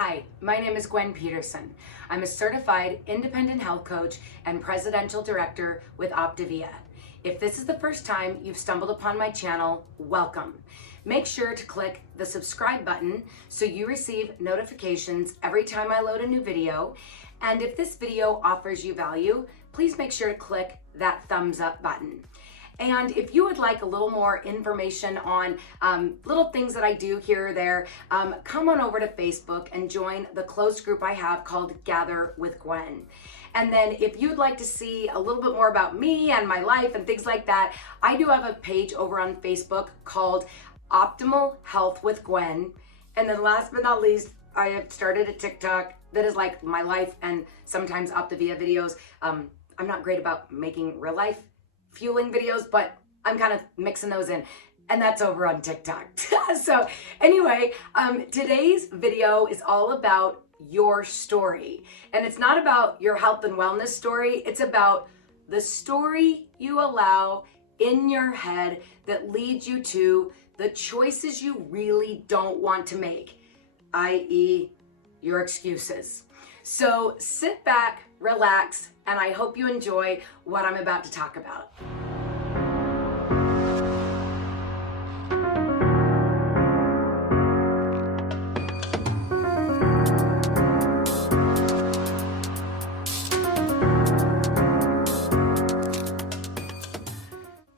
Hi, my name is Gwen Peterson. I'm a certified independent health coach and presidential director with Optavia. If this is the first time you've stumbled upon my channel, welcome. Make sure to click the subscribe button so you receive notifications every time I load a new video. And if this video offers you value, please make sure to click that thumbs up button. And if you would like a little more information on little things that I do here or there, come on over to Facebook and join the closed group I have called Gather with Gwen. And then if you'd like to see a little bit more about me and my life and things like that, I do have a page over on Facebook called Optimal Health with Gwen. And then last but not least, I have started a TikTok that is like my life and sometimes Optavia videos. I'm not great about making real life fueling videos, but I'm kind of mixing those in, and that's over on TikTok. So anyway, today's video is all about your story, and it's not about your health and wellness story. It's about the story you allow in your head that leads you to the choices you really don't want to make, i.e. your excuses. So sit back, relax, and I hope you enjoy what I'm about to talk about.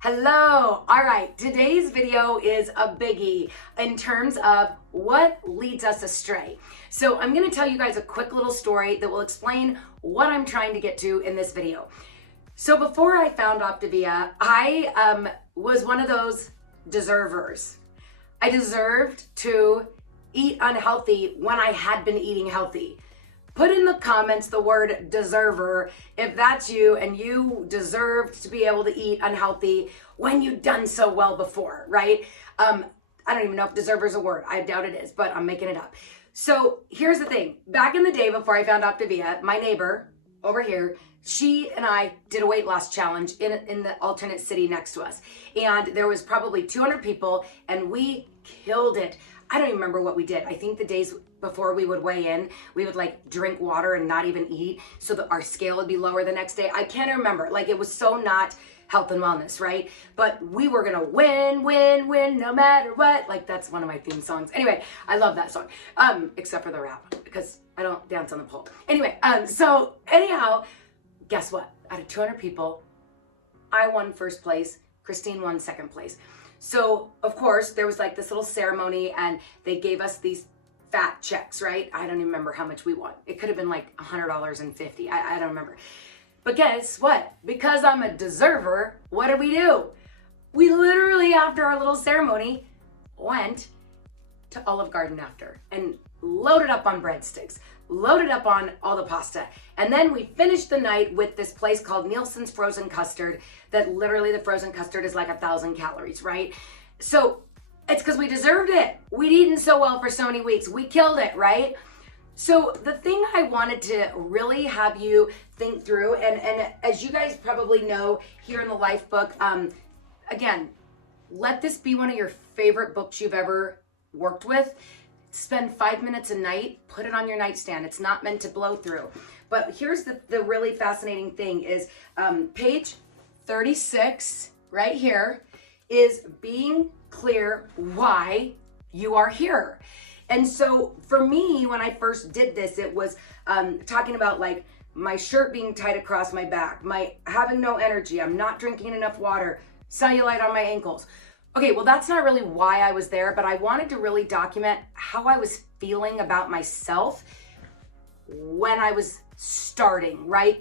Hello. All right, today's video is a biggie in terms of what leads us astray. So I'm going to tell you guys a quick little story that will explain what I'm trying to get to in this video. So before I found Optavia, I was one of those deservers. I deserved to eat unhealthy when I had been eating healthy. Put in the comments the word deserver if that's you and you deserved to be able to eat unhealthy when you've done so well before, right? I don't even know if deserver is a word. I doubt it is, but I'm making it up. So here's the thing. Back in the day before I found Optavia, my neighbor over here, she and I did a weight loss challenge in the alternate city next to us. And there was probably 200 people and we killed it. I don't even remember what we did. I think the days before we would weigh in, we would like drink water and not even eat so that our scale would be lower the next day. I can't remember. Like it was so not health and wellness, right? But we were gonna win no matter what. Like that's one of my theme songs. Anyway, I love that song, except for the rap because I don't dance on the pole. Anyway, so anyhow, guess what? Out of 200 people, I won first place. Christine won second place. So of course there was like this little ceremony and they gave us these fat checks, right? I don't even remember how much we won. It could have been like $100.50. I don't remember. But guess what? Because I'm a deserver, what did we do? We literally, after our little ceremony, went to Olive Garden after and loaded up on breadsticks, loaded up on all the pasta. And then we finished the night with this place called Nielsen's Frozen Custard that literally the frozen custard is like 1,000 calories, right? So it's because we deserved it. We'd eaten so well for so many weeks. We killed it, right? So the thing I wanted to really have you think through, and as you guys probably know here in the Life book, again, let this be one of your favorite books you've ever worked with. Spend 5 minutes a night, put it on your nightstand. It's not meant to blow through. But here's the really fascinating thing is page 36 right here is being clear why you are here. And so for me, when I first did this, it was talking about like my shirt being tight across my back, my having no energy, I'm not drinking enough water, cellulite on my ankles. Okay, well, that's not really why I was there, but I wanted to really document how I was feeling about myself when I was starting, right?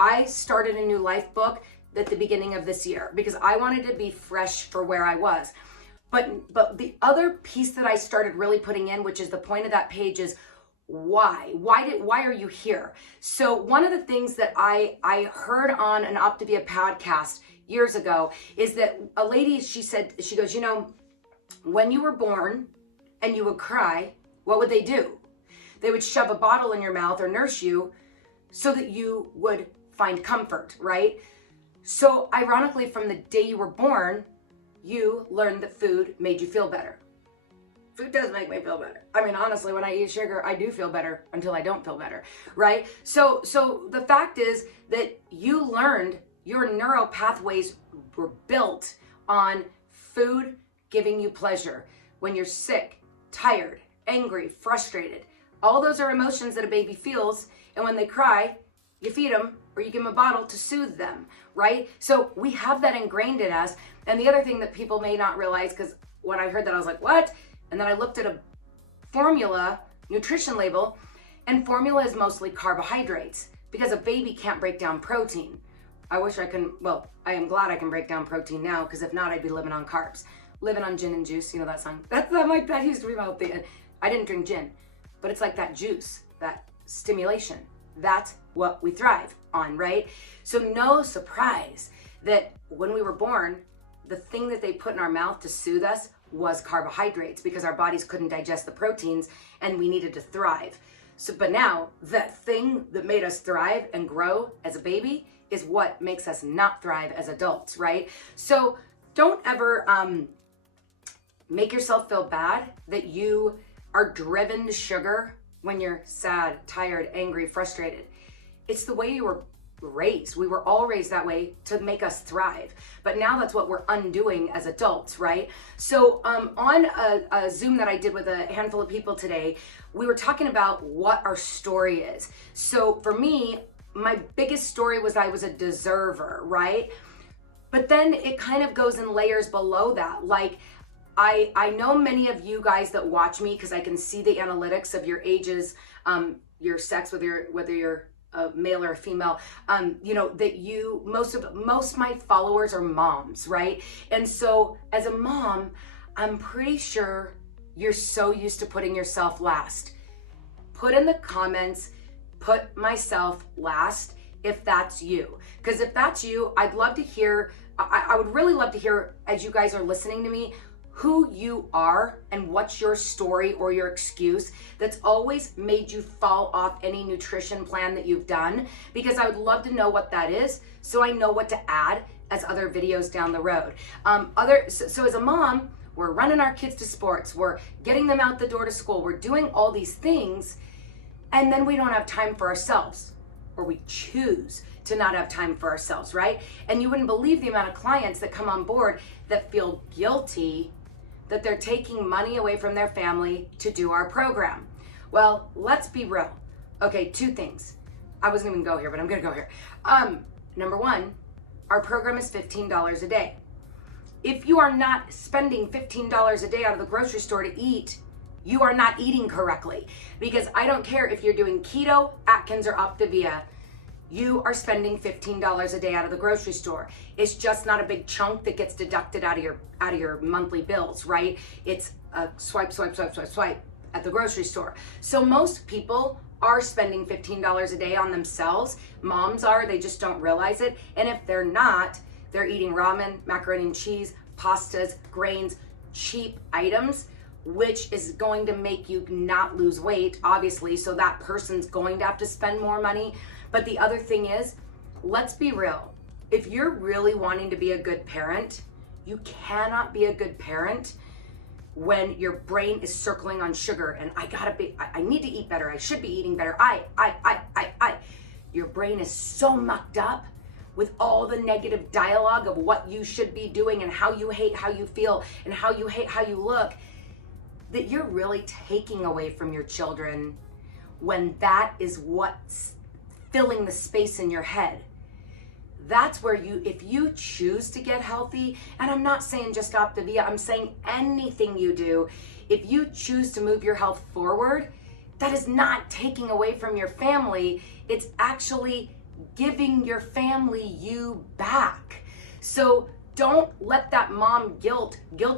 I started a new Life book at the beginning of this year because I wanted to be fresh for where I was. But the other piece that I started really putting in, which is the point of that page, is why? Why are you here? So one of the things that I heard on an Optavia podcast years ago is that a lady, she goes, you know, when you were born and you would cry, what would they do? They would shove a bottle in your mouth or nurse you so that you would find comfort, right? So ironically, from the day you were born, you learned that food made you feel better. food does make me feel better. I mean, honestly, when I eat sugar, I do feel better until I don't feel better, right? So the fact is that you learned your neural pathways were built on food giving you pleasure. When you're sick, tired, angry, frustrated, all those are emotions that a baby feels. And when they cry, you feed them or you give them a bottle to soothe them, right? So we have that ingrained in us. And the other thing that people may not realize, because when I heard that, I was like, what? And then I looked at a formula nutrition label, and formula is mostly carbohydrates because a baby can't break down protein. I wish I can, well, I am glad I can break down protein now, because if not, I'd be living on carbs. Living on gin and juice, you know that song? That used to be my whole thing. I didn't drink gin, but it's like that juice, that stimulation. That's what we thrive on, right? So no surprise that when we were born, the thing that they put in our mouth to soothe us was carbohydrates, because our bodies couldn't digest the proteins and we needed to thrive. So, but now that thing that made us thrive and grow as a baby is what makes us not thrive as adults, right? So don't ever make yourself feel bad that you are driven to sugar when you're sad, tired, angry, frustrated. It's the way you were raised. We were all raised that way to make us thrive. But now that's what we're undoing as adults, right? So on a Zoom that I did with a handful of people today, we were talking about what our story is. So for me, my biggest story was I was a deserver, right? But then it kind of goes in layers below that. Like, I know many of you guys that watch me, because I can see the analytics of your ages, your sex, whether you're a male or a female, you know, that you, most of my followers are moms, right? And so as a mom, I'm pretty sure you're so used to putting yourself last. Put in the comments, put myself last, if that's you. Because if that's you, I'd love to hear, I would really love to hear, as you guys are listening to me, who you are and what's your story or your excuse that's always made you fall off any nutrition plan that you've done, because I would love to know what that is so I know what to add as other videos down the road. So as a mom, we're running our kids to sports, we're getting them out the door to school, we're doing all these things, and then we don't have time for ourselves, or we choose to not have time for ourselves, right? And you wouldn't believe the amount of clients that come on board that feel guilty that they're taking money away from their family to do our program. Well, let's be real. Okay, two things. I wasn't even gonna go here, but I'm gonna go here. Number one, our program is $15 a day. If you are not spending $15 a day out of the grocery store to eat, you are not eating correctly. Because I don't care if you're doing keto, Atkins, or Optavia, you are spending $15 a day out of the grocery store. It's just not a big chunk that gets deducted out of your monthly bills, right? It's a swipe at the grocery store. So most people are spending $15 a day on themselves. Moms are, they just don't realize it. And if they're not, they're eating ramen, macaroni and cheese, pastas, grains, cheap items, which is going to make you not lose weight, obviously. So that person's going to have to spend more money. But the other thing is, let's be real. If you're really wanting to be a good parent, you cannot be a good parent when your brain is circling on sugar and I need to eat better. I should be eating better. Your brain is so mucked up with all the negative dialogue of what you should be doing and how you hate how you feel and how you hate how you look, that you're really taking away from your children when that is what's filling the space in your head. That's where if you choose to get healthy, and I'm not saying just Optavia, I'm saying anything you do, if you choose to move your health forward, that is not taking away from your family, it's actually giving your family you back. So don't let that mom guilt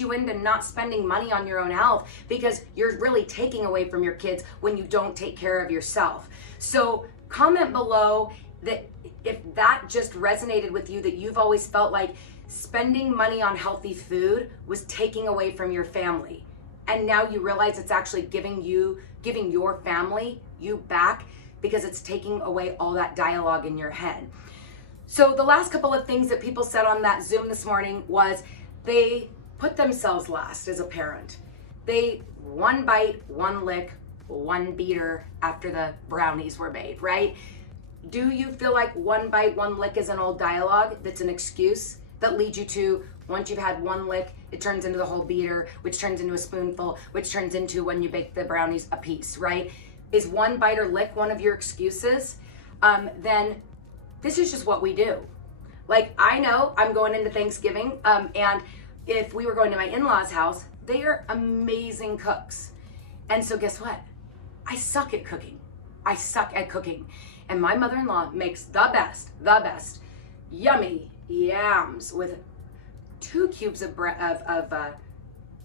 you into not spending money on your own health, because you're really taking away from your kids when you don't take care of yourself. So comment below that if that just resonated with you, that you've always felt like spending money on healthy food was taking away from your family. And now you realize it's actually giving your family you back, because it's taking away all that dialogue in your head. So the last couple of things that people said on that Zoom this morning was they put themselves last as a parent. They one bite, one lick, one beater after the brownies were made, right? Do you feel like one bite, one lick is an old dialogue that's an excuse that leads you to, once you've had one lick, it turns into the whole beater, which turns into a spoonful, which turns into, when you bake the brownies, a piece, right? Is one bite or lick one of your excuses? Then this is just what we do. Like, I know I'm going into Thanksgiving, and if we were going to my in-laws' house, they are amazing cooks. And so guess what? I suck at cooking. I suck at cooking. And my mother-in-law makes the best yummy yams with 2 cubes of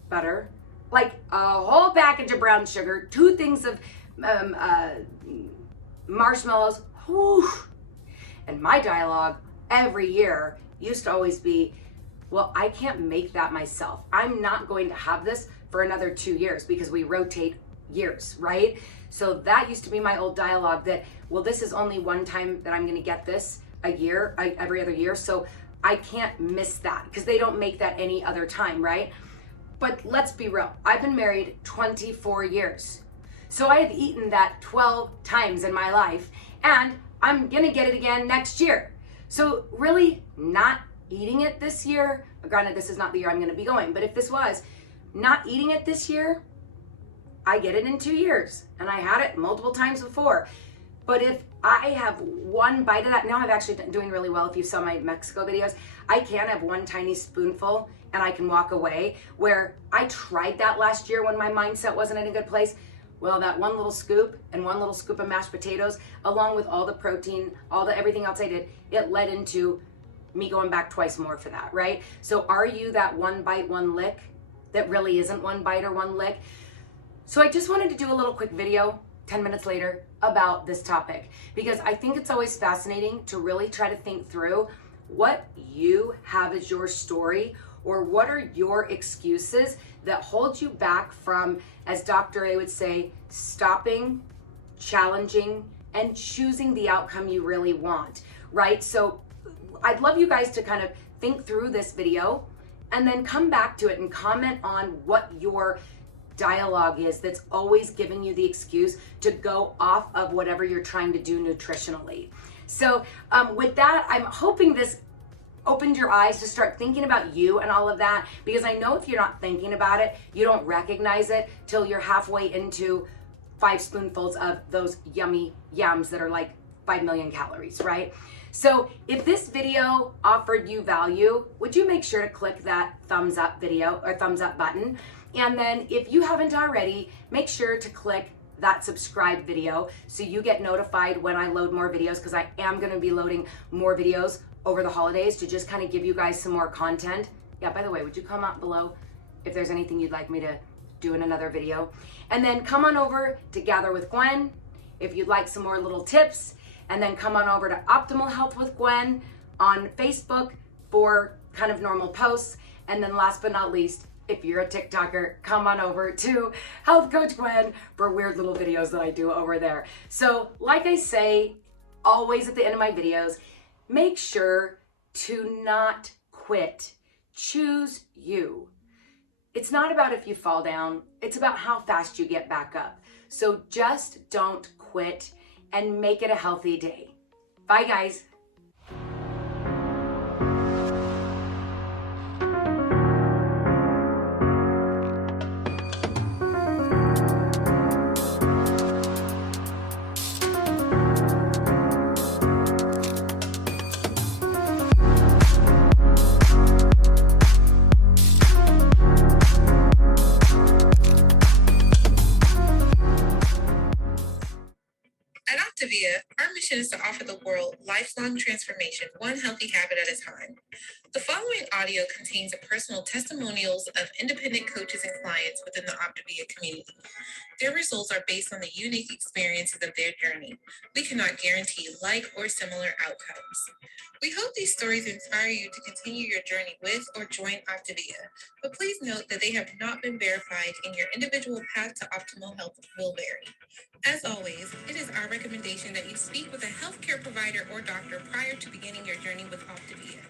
butter, like a whole package of brown sugar, 2 things of marshmallows. Whew. And my dialogue every year used to always be, well, I can't make that myself. I'm not going to have this for another 2 years because we rotate years, right? So that used to be my old dialogue that, well, this is only one time that I'm gonna get this a year, every other year. So I can't miss that because they don't make that any other time, right? But let's be real. I've been married 24 years. So I have eaten that 12 times in my life, and I'm gonna get it again next year. So really not eating it this year, granted this is not the year I'm gonna be going, but if this was, not eating it this year, I get it in 2 years, and I had it multiple times before. But if I have one bite of that, now I'm actually doing really well. If you saw my Mexico videos, I can have one tiny spoonful and I can walk away, where I tried that last year when my mindset wasn't in a good place. Well, that one little scoop and one little scoop of mashed potatoes, along with all the protein, everything else I did, it led into me going back twice more for that, right? So are you that one bite, one lick that really isn't one bite or one lick? So I just wanted to do a little quick video 10 minutes later about this topic, because I think it's always fascinating to really try to think through what you have as your story, or what are your excuses that hold you back from, as Dr. A would say, stopping, challenging, and choosing the outcome you really want, right? So I'd love you guys to kind of think through this video and then come back to it and comment on what your dialogue is that's always giving you the excuse to go off of whatever you're trying to do nutritionally. So with that, I'm hoping this opened your eyes to start thinking about you and all of that, because I know if you're not thinking about it, you don't recognize it till you're halfway into 5 spoonfuls of those yummy yams that are like 5 million calories, right? So if this video offered you value, would you make sure to click that thumbs up video or thumbs up button? And then if you haven't already, make sure to click that subscribe video so you get notified when I load more videos, because I am going to be loading more videos over the holidays to just kind of give you guys some more content. Yeah, by the way, would you comment below if there's anything you'd like me to do in another video? And then come on over to Gather with Gwen if you'd like some more little tips. And then come on over to Optimal Health with Gwen on Facebook for kind of normal posts. And then last but not least, if you're a TikToker, come on over to Health Coach Gwen for weird little videos that I do over there. So like I say always at the end of my videos, make sure to not quit. Choose you. It's not about if you fall down, it's about how fast you get back up. So just don't quit and make it a healthy day. Bye guys. At Optavia, our mission is to offer the world lifelong transformation, one healthy habit at a time. The following audio contains personal testimonials of independent coaches and clients within the Optavia community. Their results are based on the unique experiences of their journey. We cannot guarantee like or similar outcomes. We hope these stories inspire you to continue your journey with or join Optavia, but please note that they have not been verified and your individual path to optimal health will vary. As always, it is our recommendation that you speak with a healthcare provider or doctor prior to beginning your journey with Optavia.